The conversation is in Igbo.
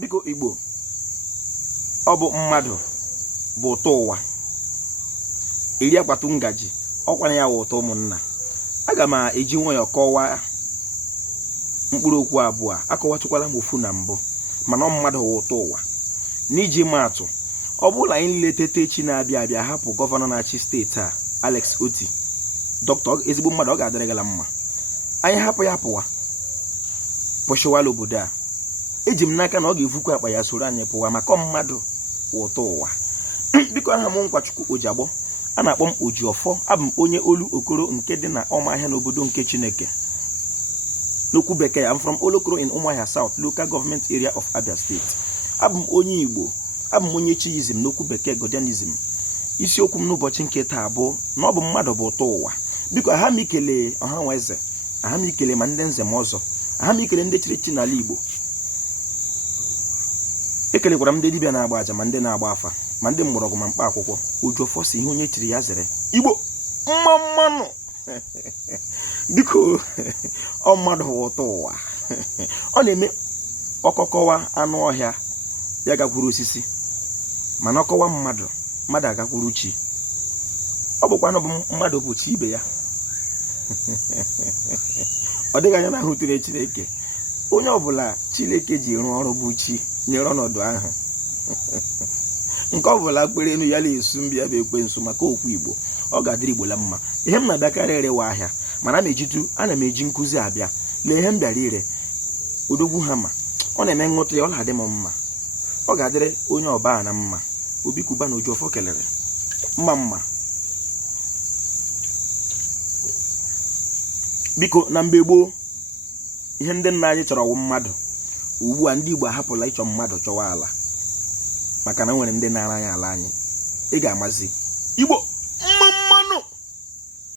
biko Igbo ọ bụ mmadụ bụ ụtọ ụwa eri akwatu ngaji ọkwana ya ụtọ ụmụnna. Aga m eji nwayọọ kọwaa mkpụrụ okwu abụọ akọwatụkwala m ofu na mbụ mana mmadụ bụ ụtọ ụwa. N'iji maatụ, ọ bụla anyị nleteta echi na-abịa abịa hapụ gọvanọ na-achị steeti a Alex Oti dọkịta ezigbo mmadụ ọ ga-adịrịgala mma, anyị hapụ ya pụwa pụshịwala obodo a. Eji m n'aka na ọ ga-evukwa akpa ya soro anyị pụwa maka mmadụ ụtọ ụwa. Biko aha m Nkwachukwu Ojiagbọ, a na-akpọ m Ojiọfọ. Abụ m onye olu okoro nke dị na Ọmahịa n'obodo nke Chineke n'okwu bekee. I'm from Olokoro in Umuahia South Local Government Area of Abia State. Abụ m onye Igbo, abụ m onye Chiizm n'okwu bekee Godianism. Isiokwu m n'ụbọchị nke taa bụ na ọ bụ mmadụ bụ ụtọ ụwa. Biko aha m ikele ọha nwa eze, aha m ikele ma ndị nze m ọzọ, aha m ikele ndị chịrị chi n'ala Igbo. Ekelekwara m ndị dibịa na-agba aja ma ndị na-agba afa ma ndị mgbọrọgwụ ma mkpa akwụkwọ. Ojiọfọ si ihe onye chiri ya zere Igbo mmanụ. Biko ọ mmadụ bụ ụtọ ụwa. Ọ na-eme ọkọkọwa anụ ọhịa ya gakwuru osisi, mana ọkọwa mmadụ agakwuru chi. Ọ bụkwa na mmadụ bụ chi ibe ya. Ọ dịghị anya na ahụ tụrụ Chineke. Onye ọbụla Chineke ji rụọ ọrụ bụ chi nyere ọnọdụ ahụ. Nke ọbụla kpere enu ya na-esu mbịa bụ ekwensu maka okwu Igbo, ọ ga-adịrị Igbo la mma. Ihe m na-abịakarị erewa ahịa mana ana m eji nkụzi abịa lee ihe m bịara ire odogwu ha ma ọ na-eme nghọta ya, ọ na-adị m mma, ọ ga-adịrị onye ọba a na mma. Obi Kuba na Ojiọfọ kelere mma. Biko na mgbe gboo ihe ndị nna anyị chọrọ wụ mmadụ. Ugbu a ndị Igbo ahapụla ịchọ mmadụ chọwa ala maka na nwere ndị na-ara anyị ala anyị. Ị ga-amazi Igbo.